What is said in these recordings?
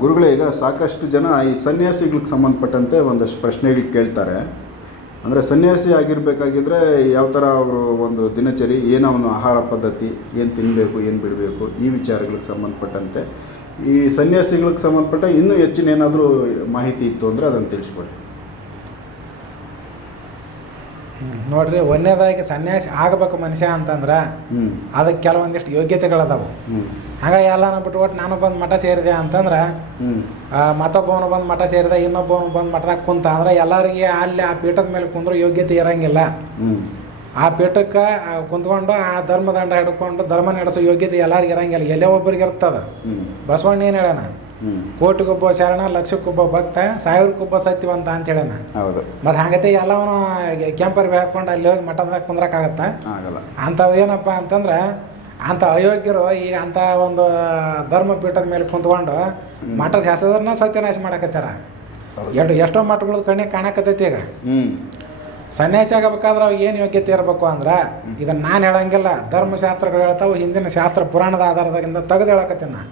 ಗುರುಗಳೇ ಈಗ ಸಾಕಷ್ಟು ಜನ ಈ ಸನ್ಯಾಸಿಗಳಿಗೆ ಸಂಬಂಧಪಟ್ಟಂತೆ ಒಂದಷ್ಟು ಪ್ರಶ್ನೆಗಳು ಕೇಳ್ತಾರೆ. ಅಂದರೆ ಸನ್ಯಾಸಿ ಆಗಿರಬೇಕಾಗಿದ್ರೆ ಯಾವ ಥರ ಅವರು ಒಂದು ದಿನಚರಿ ಏನು ಅವನು ಆಹಾರ ಪದ್ಧತಿ ಏನು ತಿನ್ನಬೇಕು ಏನು ಬಿಡಬೇಕು ಈ ವಿಚಾರಗಳಿಗೆ ಸಂಬಂಧಪಟ್ಟಂತೆ. ಈ ಸನ್ಯಾಸಿಗಳಿಗೆ ಸಂಬಂಧಪಟ್ಟ ಇನ್ನೂ ಹೆಚ್ಚಿನ ಏನಾದರೂ ಮಾಹಿತಿ ಇತ್ತು ಅಂದರೆ ಅದನ್ನು ತಿಳಿಸ್ಕೊಡಿ. ನೋಡ್ರಿ ಒಂದನೇದಾಗಿ ಸನ್ಯಾಸಿ ಆಗಬೇಕು ಮನುಷ್ಯ ಅಂತಂದ್ರೆ ಹ್ಞೂ ಅದಕ್ಕೆ ಕೆಲವೊಂದಿಷ್ಟು ಯೋಗ್ಯತೆಗಳದಾವು. ಹಾಗಾಗಿ ಬಿಟ್ಟು ಒಟ್ಟು ನಾನು ಬಂದು ಮಠ ಸೇರಿದೆ ಅಂತಂದ್ರೆ ಮತ್ತೊಬ್ಬವನು ಬಂದು ಮಠ ಸೇರಿದ ಇನ್ನೊಬ್ಬವನು ಬಂದು ಮಠದಾಗ ಕುಂತ ಅಂದ್ರೆ ಎಲ್ಲರಿಗೆ ಅಲ್ಲಿ ಆ ಪೀಠದ ಮೇಲೆ ಕುಂದ್ರೂ ಯೋಗ್ಯತೆ ಇರಂಗಿಲ್ಲ. ಆ ಪೀಠಕ್ಕೆ ಕುಂತ್ಕೊಂಡು ಆ ಧರ್ಮದಂಡ ಹಿಡ್ಕೊಂಡು ಧರ್ಮ ನಡೆಸೋ ಯೋಗ್ಯತೆ ಎಲ್ಲರಿಗೂ ಇರಂಗಿಲ್ಲ. ಎಲ್ಲೇ ಒಬ್ಬರಿಗೆ ಇರ್ತದ? ಬಸವಣ್ಣ ಏನು ಹೇಳ್ಯಾನ? ಹ್ಞೂ ಕೋಟಿಗೊಬ್ಬ ಶರಣ ಲಕ್ಷಕ್ಕೊಬ್ಬ ಭಕ್ತ ಸಾವಿರಕ್ಕೊಬ್ಬ ಸತ್ಯವಂತ ಅಂತ ಹೇಳ್ಯಾನ. ಹೌದು. ಮತ್ತು ಹಂಗತೆ ಎಲ್ಲವನು ಕೆಂಪರ್ಬಿ ಹಾಕ್ಕೊಂಡು ಅಲ್ಲಿ ಹೋಗಿ ಮಠದಾಗ ಕುಂದ್ರಕ್ಕಾಗತ್ತ? ಆಗಲ್ಲ. ಅಂಥವು ಏನಪ್ಪ ಅಂತಂದ್ರೆ ಅಂಥ ಅಯೋಗ್ಯರು ಈಗ ಅಂಥ ಒಂದು ಧರ್ಮ ಪೀಠದ ಮೇಲೆ ಕುಂತ್ಕೊಂಡು ಮಠದ ಹೆಸರನ್ನ ಸತ್ಯನಾಶ ಮಾಡಕತ್ತಾರ. ಎರಡು ಎಷ್ಟೋ ಮಠಗಳು ಕಣ್ಣಿಗೆ ಕಾಣಕತ್ತೈತಿ ಈಗ. ಸನ್ಯಾಸಿ ಆಗಬೇಕಾದ್ರೆ ಅವಾಗ ಏನು ಯೋಗ್ಯತೆ ಇರಬೇಕು ಅಂದ್ರೆ ಇದನ್ನು ನಾನು ಹೇಳಂಗಿಲ್ಲ ಧರ್ಮಶಾಸ್ತ್ರಗಳು ಹೇಳ್ತಾವು ಹಿಂದಿನ ಶಾಸ್ತ್ರ ಪುರಾಣದ ಆಧಾರದಾಗಿಂದ ತೆಗೆದು ಹೇಳಕತ್ತೀನಿ ನಾನು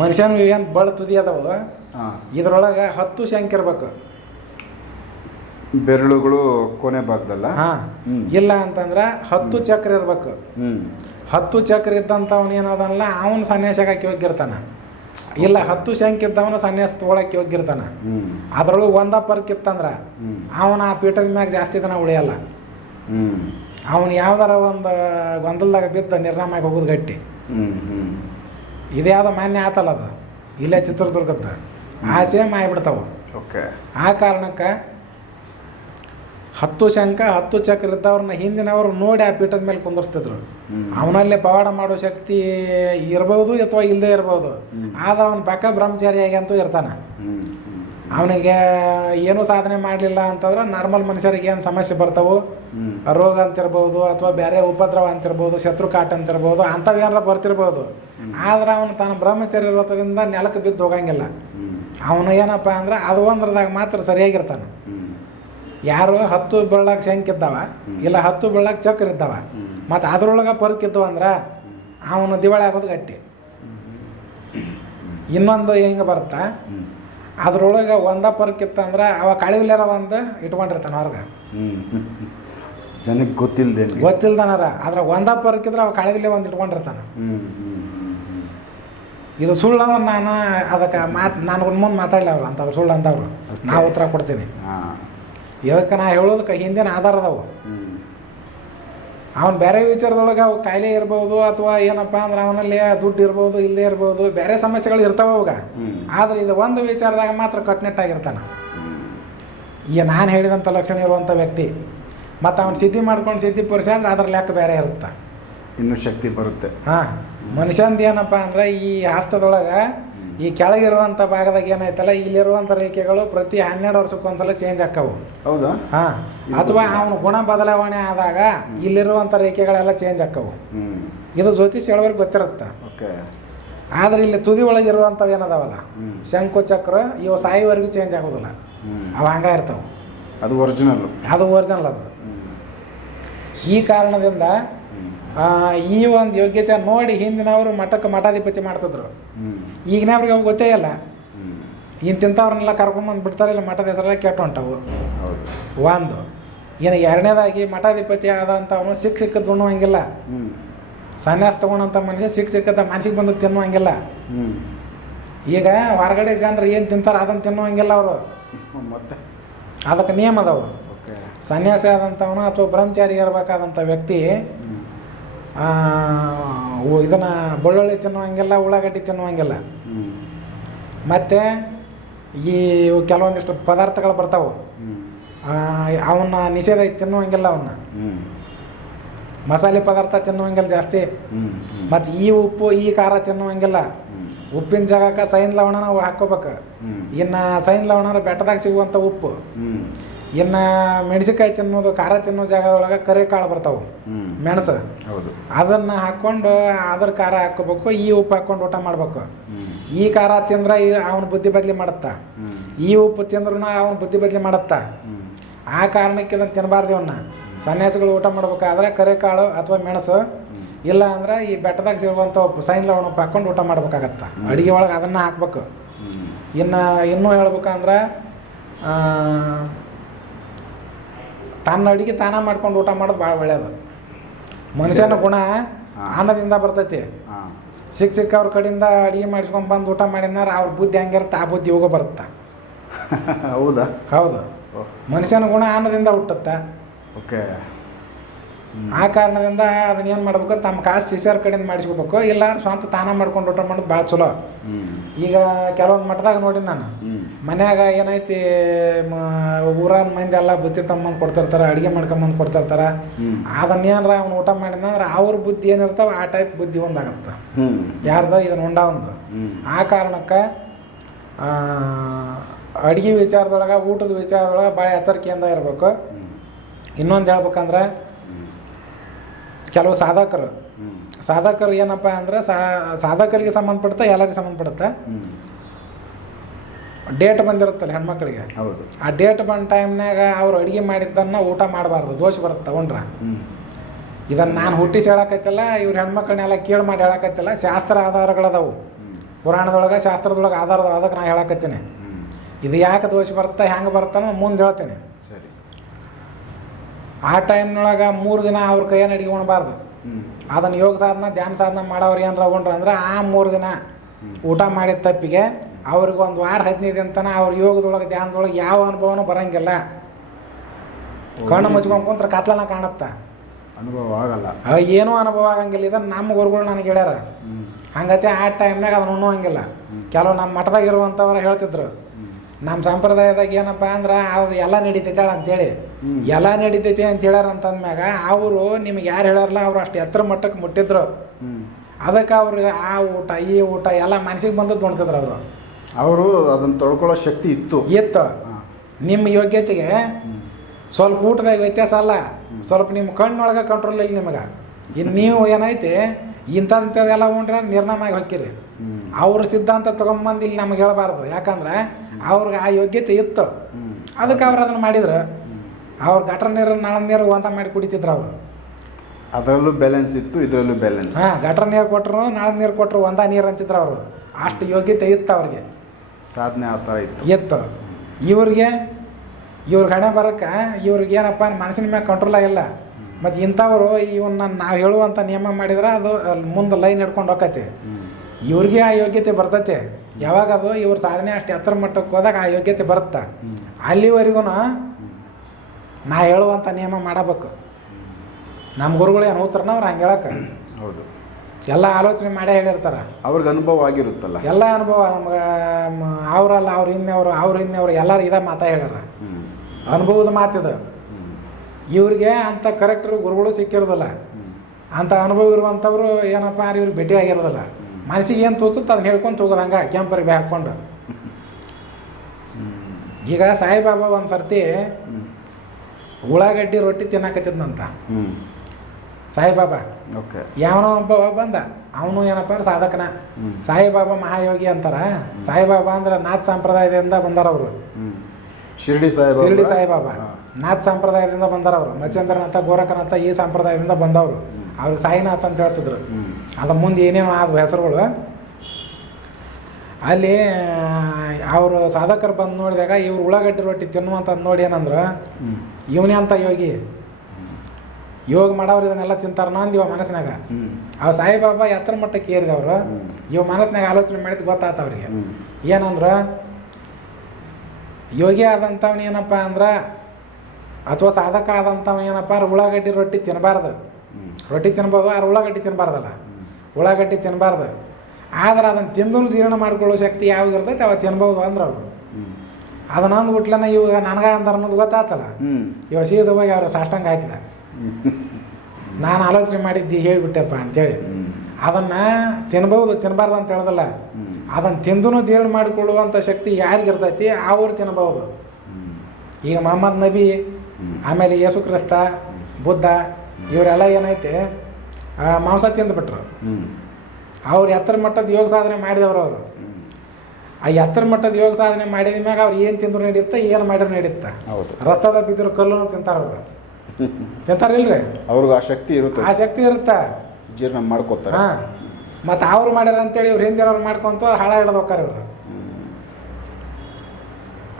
ಮನುಷ್ಯನ ಏನು ಬಳ ತುದಿ ಅದಾವ ಇದ್ರೊಳಗೆ ಹತ್ತು ಶಂಕ ಇರ್ಬೇಕು. ಬೆರಳುಗಳು ಕೊನೆ ಭಾಗದಲ್ಲ? ಹಾಂ. ಇಲ್ಲ ಅಂತಂದ್ರೆ ಹತ್ತು ಚಕ್ರ ಇರ್ಬೇಕು. ಹತ್ತು ಚಕ್ರ ಇದ್ದಂಥವ್ನು ಏನದಲ್ಲ ಅವನು ಸನ್ಯಾಸಕ್ಕೆ ಹೋಗಿರ್ತಾನ. ಇಲ್ಲ ಹತ್ತು ಶಂಕ್ ಇದ್ದವನು ಸನ್ಯಾಸ ತೊಗೊಳಕ್ಕೆ ಹೋಗಿರ್ತಾನ. ಅದರೊಳಗೆ ಒಂದ ಪರ್ಕ್ ಇತ್ತಂದ್ರೆ ಅವನು ಆ ಪೀಠದ ಮ್ಯಾಗ ಜಾಸ್ತಿ ದಿನ ಉಳಿಯಲ್ಲ. ಅವನು ಯಾವ್ದಾರ ಒಂದು ಗೊಂದಲದಾಗ ಬಿದ್ದ ನಿರ್ನಾಮ ಹೋಗೋದು ಗಟ್ಟಿ. ಇದ್ಯಾವ್ದು ಮಾನ್ಯ ಆತಲ್ಲ ಅದು. ಇಲ್ಲೇ ಚಿತ್ರದುರ್ಗದ ಆ ಸೇಮ್ ಆಗಿಬಿಡ್ತಾವೆ ಓಕೆ. ಆ ಕಾರಣಕ್ಕೆ ಹತ್ತು ಶಂಕ ಹತ್ತು ಚಕ್ರ ಇದ್ದವ್ರನ್ನ ಹಿಂದಿನವರು ನೋಡಿ ಆ ಪೀಠದ ಮೇಲೆ ಕುಂದಿರ್ತಿದ್ರು. ಅವನಲ್ಲಿ ಪವಾಡ ಮಾಡೋ ಶಕ್ತಿ ಇರ್ಬೋದು ಅಥವಾ ಇಲ್ಲದೆ ಇರ್ಬೋದು. ಆದ್ರೆ ಅವನ ಪಕ್ಕ ಬ್ರಹ್ಮಚಾರಿಯಾಗಿ ಅಂತೂ ಇರ್ತಾನೆ. ಅವನಿಗೆ ಏನೂ ಸಾಧನೆ ಮಾಡಲಿಲ್ಲ ಅಂತಂದ್ರೆ ನಾರ್ಮಲ್ ಮನುಷ್ಯರಿಗೆ ಏನು ಸಮಸ್ಯೆ ಬರ್ತಾವು ರೋಗ ಅಂತಿರ್ಬೋದು ಅಥವಾ ಬೇರೆ ಉಪದ್ರವ ಅಂತಿರ್ಬೋದು ಶತ್ರು ಕಾಟ ಅಂತಿರ್ಬೋದು ಅಂಥವು ಏನಾರ ಬರ್ತಿರ್ಬೋದು. ಆದ್ರೆ ಅವನು ತನ್ನ ಬ್ರಹ್ಮಚಾರಿ ಇರೋದ್ರಿಂದ ನೆಲಕ್ಕೆ ಬಿದ್ದು ಹೋಗಂಗಿಲ್ಲ. ಅವನು ಏನಪ್ಪ ಅಂದ್ರೆ ಅದು ಒಂದ್ರದಾಗ ಮಾತ್ರ ಸರಿಯಾಗಿರ್ತಾನೆ. ಯಾರು ಹತ್ತು ಬೆಳ್ಳಾಗ ಶಂಕ್ ಇದ್ದಾವ ಇಲ್ಲ ಹತ್ತು ಬೆಳ್ಳಾಗ ಚಕ್ರ ಇದ್ದಾವ ಮತ್ತು ಅದ್ರೊಳಗೆ ಪರ್ಕ್ ಇದ್ದವು ಅಂದ್ರೆ ಅವನು ದಿವಾಳಿ ಆಗೋದು ಗಟ್ಟಿ. ಇನ್ನೊಂದು ಹೆಂಗೆ ಬರುತ್ತಾ? ಅದ್ರೊಳಗೆ ಒಂದ ಪರ್ಕ್ ಇತ್ತಂದ್ರೆ ಅವ ಕಳಿವಿಲ್ಲಾರ ಒಂದು ಇಟ್ಕೊಂಡಿರ್ತಾನೆ ಅವ್ರಿಗೆ ಜನಕ್ಕೆ ಗೊತ್ತಿಲ್ಲದೆ ಗೊತ್ತಿಲ್ದನಾರ ಆದ್ರೆ ಒಂದ ಪರ್ಕ್ ಇದ್ರೆ ಅವ ಕಳಿವಿಲ್ಲೇ ಒಂದು ಇಟ್ಕೊಂಡಿರ್ತಾನೆ. ಇದು ಸುಳ್ಳು ಅಂದ್ರೆ ನಾನು ಅದಕ್ಕೆ ಮಾತು ನಾನು ಮುಂದೆ ಮಾತಾಡಲಿ ಅವ್ರು ಅಂತವ್ರು ಸುಳ್ಳು ಅಂತವ್ರು ನಾವು ಉತ್ತರ ಕೊಡ್ತೀನಿ. ಇದಕ್ಕೆ ನಾ ಹೇಳೋದಕ್ಕೆ ಹಿಂದಿನ ಆಧಾರ ಅದಾವು? ಅವನು ಬೇರೆ ವಿಚಾರದೊಳಗೆ ಅವು ಕಾಯಿಲೆ ಇರ್ಬೋದು ಅಥವಾ ಏನಪ್ಪ ಅಂದ್ರೆ ಅವನಲ್ಲಿ ದುಡ್ಡು ಇರ್ಬೋದು ಇಲ್ಲದೆ ಇರ್ಬೋದು ಬೇರೆ ಸಮಸ್ಯೆಗಳು ಇರ್ತಾವ ಅವಾಗ. ಆದ್ರೆ ಇದು ಒಂದು ವಿಚಾರದಾಗ ಮಾತ್ರ ಕಟ್ನೆಟ್ಟಾಗಿರ್ತಾನೆ ಈಗ ನಾನು ಹೇಳಿದಂಥ ಲಕ್ಷಣ ಇರುವಂಥ ವ್ಯಕ್ತಿ ಮತ್ತು ಅವನು ಸಿದ್ಧಿ ಮಾಡ್ಕೊಂಡು ಸಿದ್ಧಿ ಪುರುಷ ಅಂದ್ರೆ ಅದ್ರ ಲೆಕ್ಕ ಬೇರೆ ಇರುತ್ತೆ. ಇನ್ನೂ ಶಕ್ತಿ ಬರುತ್ತೆ. ಹಾಂ ಮನುಷ್ಯಂದು ಏನಪ್ಪ ಅಂದ್ರೆ ಈ ಹಸ್ತದೊಳಗೆ ಈ ಕೆಳಗಿರುವಂಥ ಭಾಗದಾಗ ಏನಾಯ್ತಲ್ಲ ಇಲ್ಲಿರುವಂಥ ರೇಖೆಗಳು ಪ್ರತಿ ಹನ್ನೆರಡು ವರ್ಷಕ್ಕೊಂದ್ಸಲ ಚೇಂಜ್ ಆಕ್ಕವು ಹೌದು? ಹಾಂ ಅಥವಾ ಅವನ ಗುಣ ಬದಲಾವಣೆ ಆದಾಗ ಇಲ್ಲಿರುವಂಥ ರೇಖೆಗಳೆಲ್ಲ ಚೇಂಜ್ ಆಕ್ಕವು ಇದು ಜ್ಯೋತಿಷ್ ಹೇಳೋರಿಗೆ ಗೊತ್ತಿರುತ್ತೆ. ಓಕೆ. ಆದ್ರೆ ಇಲ್ಲಿ ತುದಿ ಒಳಗೆ ಇರುವಂಥವು ಏನದಾವಲ್ಲ? ಶಂಕು ಚಕ್ರ ಇವು ಸಾಯಿವರೆಗೂ ಚೇಂಜ್ ಆಗೋದಿಲ್ಲ. ಅವು ಹಂಗ ಇರ್ತಾವೆ. ಅದು ಒರಿಜಿನಲ್ ಅದು ಒರಿಜಿನಲ್ ಅದು. ಈ ಕಾರಣದಿಂದ ಈ ಒಂದು ಯೋಗ್ಯತೆ ನೋಡಿ ಹಿಂದಿನವರು ಮಠಕ್ಕೆ ಮಠಾಧಿಪತಿ ಮಾಡ್ತಿದ್ರು. ಹ್ಞೂ ಈಗಿನವ್ರಿಗೆ ಅವು ಗೊತ್ತೇ ಇಲ್ಲ. ಇನ್ನು ಇಂತಿಂಥವ್ರನ್ನೆಲ್ಲ ಕರ್ಕೊಂಬಂದು ಬಿಡ್ತಾರೆ ಇಲ್ಲ ಮಠದ ಹೆಸರೆಲ್ಲ ಕೆಟ್ಟು ಹೊಂಟವು. ಒಂದು ಏನು ಎರಡನೇದಾಗಿ ಮಠಾಧಿಪತಿ ಆದಂಥವನು ಸಿಕ್ಕ ಸಿಕ್ಕದ್ದು ಉಣ್ಣುವಂಗಿಲ್ಲ. ಸನ್ಯಾಸ ತಗೊಂಡಂಥ ಮನುಷ್ಯ ಸಿಕ್ಕ ಸಿಕ್ಕದ ಮನ್ಸಿಗೆ ಬಂದು ತಿನ್ನುವಂಗಿಲ್ಲ. ಈಗ ಹೊರಗಡೆ ಜನರು ಏನು ತಿಂತಾರೆ ಅದನ್ನು ತಿನ್ನುವಂಗಿಲ್ಲ ಅವರು. ಮತ್ತೆ? ಅದಕ್ಕೆ ನಿಯಮ ಅದಾವು. ಸನ್ಯಾಸಿ ಆದಂಥವನು ಅಥವಾ ಬ್ರಹ್ಮಚಾರಿ ಇರಬೇಕಾದಂಥ ವ್ಯಕ್ತಿ ಇದನ್ನ ಬೆಳ್ಳುಳ್ಳಿ ತಿನ್ನುವಂಗಿಲ್ಲ ಉಳ್ಳಾಗಡ್ಡಿ ತಿನ್ನುವಂಗಿಲ್ಲ. ಮತ್ತು ಈ ಕೆಲವೊಂದಿಷ್ಟು ಪದಾರ್ಥಗಳು ಬರ್ತಾವೆ. ಅವನ್ನ ನಿಷೇಧ ಐತ್ ತಿನ್ನುವಂಗಿಲ್ಲ ಅವನ್ನ. ಮಸಾಲೆ ಪದಾರ್ಥ ತಿನ್ನುವಂಗಿಲ್ಲ ಜಾಸ್ತಿ. ಮತ್ತು ಈ ಉಪ್ಪು ಈ ಖಾರ ತಿನ್ನುವಂಗಿಲ್ಲ. ಉಪ್ಪಿನ ಜಾಗಕ್ಕೆ ಸೈನ್ ಲವಣ ಹಾಕೋಬೇಕು ಹಾಕ್ಕೋಬೇಕು ಇನ್ನು ಸೈನ್ ಲವಣ ಬೆಟ್ಟದಾಗ ಸಿಗುವಂಥ ಉಪ್ಪು. ಇನ್ನು ಮೆಣಸಿನ್ಕಾಯಿ ತಿನ್ನೋದು ಖಾರ ತಿನ್ನೋ ಜಾಗದೊಳಗೆ ಕರಿ ಕಾಳು ಬರ್ತಾವೆ ಮೆಣಸು. ಹೌದು. ಅದನ್ನು ಹಾಕ್ಕೊಂಡು ಅದ್ರ ಖಾರ ಹಾಕೋಬೇಕು ಈ ಉಪ್ಪು ಹಾಕ್ಕೊಂಡು ಊಟ ಮಾಡಬೇಕು. ಈ ಖಾರ ತಿಂದ್ರೆ ಅವನ ಬುದ್ಧಿ ಬದಲಿ ಮಾಡುತ್ತಾ. ಈ ಉಪ್ಪು ತಿಂದ್ರೂ ಅವನ ಬುದ್ಧಿ ಬದಲಿ ಮಾಡುತ್ತಾ. ಆ ಕಾರಣಕ್ಕೆ ಇದನ್ನು ತಿನ್ನಬಾರ್ದು ಇವನ್ನ ಸನ್ಯಾಸಿಗಳು ಊಟ ಮಾಡ್ಬೇಕಾದ್ರೆ ಕರೆಕಾಳು ಅಥವಾ ಮೆಣಸು ಇಲ್ಲ ಅಂದ್ರೆ ಈ ಬೆಟ್ಟದಾಗ ಸಿಗುವಂಥ ಸೈನ್ ಲವಣ ಉಪ್ಪು ಹಾಕೊಂಡು ಊಟ ಮಾಡ್ಬೇಕಾಗತ್ತ. ಅಡುಗೆ ಒಳಗೆ ಅದನ್ನು ಹಾಕ್ಬೇಕು. ಇನ್ನು ಇನ್ನೂ ಹೇಳ್ಬೇಕಂದ್ರೆ ತನ್ನ ಅಡುಗೆ ತಾನ ಮಾಡ್ಕೊಂಡು ಊಟ ಮಾಡೋದು ಭಾಳ ಒಳ್ಳೆಯದು ಮನುಷ್ಯನ ಗುಣ ಅನ್ನದಿಂದ ಬರ್ತೈತಿ. ಸಿಕ್ಕ ಸಿಕ್ಕವ್ರ ಕಡೆಯಿಂದ ಅಡುಗೆ ಮಾಡಿಸ್ಕೊಂಡು ಬಂದು ಊಟ ಮಾಡಿದ್ನಾರ ಅವ್ರ ಬುದ್ಧಿ ಹೆಂಗಿರುತ್ತೆ ಆ ಬುದ್ಧಿ ಹೋಗೋ ಬರುತ್ತೆ. ಹೌದಾ? ಹೌದು. ಮನುಷ್ಯನ ಗುಣ ಅನ್ನದಿಂದ ಹುಟ್ಟುತ್ತೆ. ಓಕೆ. ಆ ಕಾರಣದಿಂದ ಅದನ್ನ ಏನು ಮಾಡ್ಬೇಕು ತಮ್ಮ ಕಾಸು ಶಿಷ್ಯರ ಕಡೆಯಿಂದ ಮಾಡಿಸ್ಕೋಬೇಕು ಇಲ್ಲ ಸ್ವಂತ ತಾನ ಮಾಡ್ಕೊಂಡು ಊಟ ಮಾಡೋದು ಭಾಳ ಚಲೋ. ಈಗ ಕೆಲವೊಂದು ಮಟ್ಟದಾಗ ನೋಡಿನಿ ನಾನು. ಮನ್ಯಾಗ ಏನೈತಿ ಊರಾನ ಮಂದಿ ಎಲ್ಲ ಬುತ್ತಿ ತಮ್ಮಂದು ಕೊಡ್ತಿರ್ತಾರೆ ಅಡುಗೆ ಮಾಡ್ಕೊಂಬಂದು ಕೊಡ್ತಿರ್ತಾರೆ. ಅದನ್ನೇನಾರ ಅವ್ನು ಊಟ ಮಾಡಿದ್ನಂದ್ರೆ ಅವ್ರ ಬುದ್ಧಿ ಏನಿರ್ತಾವೆ ಆ ಟೈಪ್ ಬುದ್ಧಿ ಒಂದಾಗತ್ತೆ ಯಾರ್ದ ಯಾರ್ದು ಇದನ್ನ ಉಂಡ ಒಂದು. ಆ ಕಾರಣಕ್ಕೆ ಅಡುಗೆ ವಿಚಾರದೊಳಗೆ ಊಟದ ವಿಚಾರದೊಳಗೆ ಭಾಳ ಎಚ್ಚರಿಕೆಯಿಂದ ಇರಬೇಕು. ಇನ್ನೊಂದು ಹೇಳ್ಬೇಕಂದ್ರೆ ಕೆಲವು ಸಾಧಕರು. ಸಾಧಕರು ಏನಪ್ಪ ಅಂದ್ರೆ ಸಾ ಸಾಧಕರಿಗೆ ಸಂಬಂಧಪಡುತ್ತೆ ಎಲ್ಲರಿಗೆ ಸಂಬಂಧಪಡುತ್ತೆ ಡೇಟ್ ಬಂದಿರುತ್ತಲ್ಲ ಹೆಣ್ಮಕ್ಳಿಗೆ. ಹೌದು. ಆ ಡೇಟ್ ಬಂದ ಟೈಮ್ನಾಗ ಅವ್ರು ಅಡುಗೆ ಮಾಡಿದ್ದನ್ನು ಊಟ ಮಾಡಬಾರ್ದು ದೋಷ ಬರುತ್ತೆ ತಗೊಂಡ್ರ ಇದನ್ನು ನಾನು ಹುಟ್ಟಿಸಿ ಹೇಳಕತ್ತಿಲ್ಲ ಇವ್ರ ಹೆಣ್ಮಕ್ಳನ್ನೆಲ್ಲ ಕೇಳಿ ಮಾಡಿ ಹೇಳಕತ್ತಿಲ್ಲ ಶಾಸ್ತ್ರ ಆಧಾರಗಳದಾವು ಪುರಾಣದೊಳಗೆ ಶಾಸ್ತ್ರದೊಳಗೆ ಆಧಾರದ ಅದಕ್ಕೆ ನಾನು ಹೇಳಕತ್ತೀನಿ. ಇದು ಯಾಕೆ ದೋಷ ಬರುತ್ತೆ ಹೆಂಗೆ ಬರ್ತಾನೋ ಮುಂದೆ ಹೇಳ್ತೇನೆ. ಸರಿ. ಆ ಟೈಮ್ನೊಳಗೆ ಮೂರು ದಿನ ಅವ್ರ ಕೈಯನ್ನು ಅಡಿಗೆ ಉಣಬಾರ್ದು. ಅದನ್ನು ಯೋಗ ಸಾಧನ ಧ್ಯಾನ ಸಾಧನ ಮಾಡೋರು ಏನಾರ ಉಂಡ್ರ ಅಂದ್ರೆ ಆ ಮೂರು ದಿನ ಊಟ ಮಾಡಿದ ತಪ್ಪಿಗೆ ಅವ್ರಿಗೆ ಒಂದು ವಾರ ಹದಿನೈದು ದಿನ ತನಕ ಅವ್ರ ಯೋಗದೊಳಗೆ ಧ್ಯಾನದೊಳಗೆ ಯಾವ ಅನುಭವನೂ ಬರಂಗಿಲ್ಲ. ಕಣ್ಣು ಮುಚ್ಕೊಂಡು ಕುಂತ್ರೆ ಕತ್ಲನ ಕಾಣುತ್ತೆ. ಅನುಭವ ಆಗಲ್ಲ. ಏನೂ ಅನುಭವ ಆಗಂಗಿಲ್ಲ. ಇದನ್ನು ನಮ್ಮ ಗುರುಗಳು ನನಗೆ ಹೇಳ್ಯಾರ. ಹಂಗತೆ ಆ ಟೈಮ್ನಾಗ ಅದನ್ನ ಉಣ್ಣುವಂಗಿಲ್ಲ. ಕೆಲವು ನಮ್ಮ ಮಠದಾಗ ಇರುವಂಥವ್ರು ಹೇಳ್ತಿದ್ರು. ನಮ್ಮ ಸಂಪ್ರದಾಯದಾಗ ಏನಪ್ಪ ಅಂದ್ರೆ ಅದು ಎಲ್ಲ ನಡೀತೈತೆ ಅಂತೇಳಿ. ಎಲ್ಲ ನಡೀತೈತಿ ಅಂತ ಹೇಳ್ಯಾರ ಅಂತಂದ್ಮ್ಯಾಗ ಅವರು ನಿಮ್ಗೆ ಯಾರು ಹೇಳ್ಯಾರಲ್ಲ ಅವ್ರು ಅಷ್ಟು ಎತ್ತರ ಮಟ್ಟಕ್ಕೆ ಮುಟ್ಟಿದ್ರು. ಅದಕ್ಕೆ ಅವ್ರಿಗೆ ಆ ಊಟ ಈ ಊಟ ಎಲ್ಲ ಮನಸ್ಸಿಗೆ ಬಂದದ್ದು ಉಣ್ತಿದ್ರು ಅವರು. ಅವರು ಅದನ್ನ ತೊಳ್ಕೊಳ್ಳೋ ಶಕ್ತಿ ಇತ್ತು. ಇತ್ತು. ನಿಮ್ಮ ಯೋಗ್ಯತೆಗೆ ಸ್ವಲ್ಪ ಊಟದಾಗ ವ್ಯತ್ಯಾಸ ಅಲ್ಲ. ಸ್ವಲ್ಪ ನಿಮ್ಮ ಕಣ್ಣೊಳಗೆ ಕಂಟ್ರೋಲ್ ಇಲ್ಲ ನಿಮಗೆ. ಇನ್ನು ನೀವು ಏನೈತಿ ಇಂಥದ್ದೆಲ್ಲ ಉಂಡ್ರೆ ನಿರ್ನಾಮಾಗಿ ಹೊಕ್ಕಿರಿ. ಅವ್ರ ಸಿದ್ಧಾಂತ ತೊಗೊಂಬಂದು ಇಲ್ಲಿ ನಮಗೆ ಹೇಳಬಾರ್ದು. ಯಾಕಂದ್ರೆ ಅವ್ರಿಗೆ ಆ ಯೋಗ್ಯತೆ ಇತ್ತು. ಅದಕ್ಕೆ ಅವ್ರು ಅದನ್ನು ಮಾಡಿದ್ರು. ಅವ್ರ ಅವ್ರು ಗಟ್ರ ನೀರು ನಳ ನೀರು ಅಂತ ಮಾಡಿ ಕುಡಿತಿದ್ರು ಅವರು. ಅದರಲ್ಲೂ ಬ್ಯಾಲೆನ್ಸ್ ಇತ್ತು ಇದರಲ್ಲೂ ಬ್ಯಾಲೆನ್ಸ್ ಹಾಂ ಗಟ್ರ ನೀರು ಕೊಟ್ಟರು ನಳ ನೀರು ಕೊಟ್ಟರು ಒಂದ ನೀರು ಅಂತಿದ್ರು ಅವರು. ಅಷ್ಟು ಯೋಗ್ಯತೆ ಇತ್ತು ಅವ್ರಿಗೆ. ಸಾಧನೆ ಆ ಥರ ಇತ್ತು. ಎತ್ತು. ಇವ್ರಿಗೆ ಇವ್ರ ಹಣೆ ಬರೋಕ್ಕೆ ಇವ್ರಿಗೆ ಏನಪ್ಪ ಮನಸ್ಸಿನ ಮ್ಯಾಗ ಕಂಟ್ರೋಲ್ ಆಗಿಲ್ಲ. ಮತ್ತು ಇಂಥವ್ರು ಇವನ್ನ ನಾವು ಹೇಳುವಂಥ ನಿಯಮ ಮಾಡಿದ್ರೆ ಅದು ಅಲ್ಲಿ ಮುಂದೆ ಲೈನ್ ಹಿಡ್ಕೊಂಡು ಹೋಗತ್ತೆ ಇವ್ರಿಗೆ ಆ ಯೋಗ್ಯತೆ ಬರ್ತೈತೆ. ಯಾವಾಗ ಅದು ಇವ್ರ ಸಾಧನೆ ಅಷ್ಟು ಎತ್ತರ ಮಟ್ಟಕ್ಕೆ ಹೋದಾಗ ಆ ಯೋಗ್ಯತೆ ಬರುತ್ತೆ. ಅಲ್ಲಿವರೆಗೂ ನಾ ಹೇಳುವಂಥ ನಿಯಮ ಮಾಡಬೇಕು. ನಮ್ಮ ಗುರುಗಳು ಏನು ಹೋಗ್ತಾರೆ ಅವ್ರು ಹಂಗೆ ಹೇಳಕ್ಕೆ. ಹೌದು. ಎಲ್ಲ ಆಲೋಚನೆ ಮಾಡೇ ಹೇಳಿರ್ತಾರೆ. ಅವ್ರಿಗೆ ಅನುಭವ ಆಗಿರುತ್ತಲ್ಲ. ಎಲ್ಲ ಅನುಭವ ನಮ್ಗೆ ಅವರಲ್ಲ ಅವ್ರ ಹಿಂದೆವ್ರು ಅವ್ರ ಹಿಂದೆವ್ರು ಎಲ್ಲರೂ ಇದೇ ಮಾತಾ ಹೇಳ್ಯಾರ. ಅನುಭವದ ಮಾತಿದು ಇವ್ರಿಗೆ ಅಂಥ ಕರೆಕ್ಟ್ ಗುರುಗಳು ಸಿಕ್ಕಿರೋದಿಲ್ಲ. ಅಂಥ ಅನುಭವ ಇರುವಂಥವ್ರು ಏನಪ್ಪ ಅಂದ್ರೆ ಇವ್ರಿಗೆ ಭೇಟಿ ಆಗಿರೋದಿಲ್ಲ. ಮನಸ್ಸಿಗೆ ಏನು ತೋಚುತ್ತೆ ಅದನ್ನ ಹೇಳ್ಕೊಂಡು ಹೋಗೋದಂಗ ಕೆಂಪರಿಗೆ ಹಾಕ್ಕೊಂಡು. ಹ್ಮ್. ಈಗ ಸಾಯಿಬಾಬಾ ಒಂದು ಸರ್ತಿ ಉಳ್ಳಾಗಡ್ಡಿ ರೊಟ್ಟಿ ತಿನ್ನಕತ್ತಿದ್ನಂತ. ಸಾಯಿಬಾಬಾ. ಓಕೆ. ಯಾವನೋ ಒಬ್ಬ ಬಂದ. ಅವನು ಏನಪ್ಪ ಅಂದ್ರೆ ಸಾಧಕನ. ಸಾಯಿಬಾಬಾ ಮಹಾಯೋಗಿ ಅಂತಾರ. ಸಾಯಿಬಾಬಾ ಅಂದ್ರೆ ನಾಥ್ ಸಂಪ್ರದಾಯದಿಂದ ಬಂದಾರ ಅವರು ಶಿರ್ಡಿ ಸಾಯಿ ಶಿರ್ಡಿ ಸಾಯಿಬಾಬಾ. ನಾಥ್ ಸಂಪ್ರದಾಯದಿಂದ ಬಂದಾರ ಅವರು ಮಚೇಂದ್ರನಾಥ ಗೋರಖನಾಥ ಈ ಸಂಪ್ರದಾಯದಿಂದ ಬಂದವರು. ಅವ್ರಿಗೆ ಸಾಯಿನಾಥ್ ಅಂತ ಹೇಳ್ತಿದ್ರು. ಅದ ಮುಂದೆ ಏನೇನು ಆದ ಹೆಸರುಗಳು. ಅಲ್ಲಿ ಅವರು ಸಾಧಕರು ಬಂದು ನೋಡಿದಾಗ ಇವ್ರು ಉಳ್ಳಾಗಡ್ಡಿ ರೊಟ್ಟಿ ತಿನ್ನುವಂತ ನೋಡಿ ಏನಂದ್ರೆ. ಇವನೇ ಅಂತ ಯೋಗಿ. ಯೋಗ ಮಾಡೋರು ಇದನ್ನೆಲ್ಲ ತಿಂತಾರ ನಂದು ಇವ ಮನಸ್ಸಿನಾಗ. ಅವ್ ಸಾಯಿಬಾಬಾ ಎತ್ತರ ಮಟ್ಟಕ್ಕೆ ಏರಿದವರು. ಇವ ಮನಸ್ಸಿನಾಗ ಆಲೋಚನೆ ಮಾಡಿದ್ದು ಗೊತ್ತಾತ ಅವ್ರಿಗೆ. ಏನಂದ್ರ ಯೋಗಿ ಆದಂಥವ್ನು ಏನಪ್ಪ ಅಂದ್ರೆ ಅಥವಾ ಸಾಧಕ ಆದಂಥವ್ನು ಏನಪ್ಪ ಅಂದ್ರೆ ಉಳ್ಳಾಗಡ್ಡಿ ರೊಟ್ಟಿ ತಿನ್ನಬಾರ್ದು ರೊಟ್ಟಿ ತಿನ್ಬೋದು ಆದ್ರೆ ಉಳ್ಳಾಗಡ್ಡಿ ತಿನ್ನಬಾರ್ದಲ್ಲ ಉಳ್ಳಾಗಡ್ಡಿ ತಿನ್ನಬಾರ್ದು ಆದ್ರೆ ಅದನ್ನು ತಿಂದು ಜೀರ್ಣ ಮಾಡ್ಕೊಳ್ಳೋ ಶಕ್ತಿ ಯಾವಾಗ ಇರ್ತೈತೆ ಅವ ತಿನ್ಬೋದು ಅಂದ್ರೆ ಅವರು. ಅದನ್ನ ಅಂದ್ಬಿಟ್ಲನ ಇವಾಗ ನನಗ ಅಂತ ಅನ್ನೋದು ಗೊತ್ತಾತಲ್ಲ. ಇವಾಗ ಹೋಗಿ ಅವ್ರ ಸಾಷ್ಟಂಗ ಹಾಕಿದ. ನಾನು ಆಲೋಚನೆ ಮಾಡಿದ್ದು ಹೇಳಿಬಿಟ್ಟೆಪ್ಪ ಅಂತೇಳಿ. ಅದನ್ನು ತಿನ್ಬೋದು ತಿನ್ನಬಾರ್ದು ಅಂತ ಹೇಳ್ದಲ್ಲ. ಅದನ್ನು ತಿಂದು ಜೀರ್ಣ ಮಾಡಿಕೊಳ್ಳುವಂಥ ಶಕ್ತಿ ಯಾರಿಗಿರ್ತೈತಿ ಅವ್ರು ತಿನ್ನಬಹುದು ಈಗ ಮೊಹಮ್ಮದ್ ನಬಿ ಆಮೇಲೆ ಯೇಸು ಕ್ರಿಸ್ತ ಬುದ್ಧ ಇವರೆಲ್ಲ ಏನೈತೆ? ಮಾಂಸ ತಿಂದುಬಿಟ್ರು ಬಿಟ್ರು. ಅವ್ರು ಎತ್ತರ ಮಟ್ಟದ ಯೋಗ ಸಾಧನೆ ಮಾಡಿದವರು ಅವರು. ಆ ಎತ್ತರ ಮಟ್ಟದ ಯೋಗ ಸಾಧನೆ ಮಾಡಿದ ಮ್ಯಾಗ ಅವ್ರು ಏನು ತಿಂದ್ರು ನಡೀತಾ ಏನು ಮಾಡಿದ್ರು ನಡೀತಾ? ಹೌದು. ರಥದ ಬಿದ್ದರು ಕಲ್ಲು ತಿಂತಾರ ಅವರು. ತಿಂತಾರಿಲ್ರಿ ಅವ್ರಿಗೆ ಆ ಶಕ್ತಿ ಇರುತ್ತೆ. ಆ ಶಕ್ತಿ ಇರುತ್ತೆ? ಜೀರ್ಣ ಮಾಡ್ಕೋತಾರೆ. ಹಾಂ. ಮತ್ತು ಅವ್ರು ಮಾಡ್ಯಾರ ಅಂತೇಳಿ ಇವ್ರು ಹಿಂದಿರೋರು ಮಾಡ್ಕೊಂತ ಹಾಳ ಹಿಡ್ದು ಹೋಕ್ಕಾರ ಇವರು.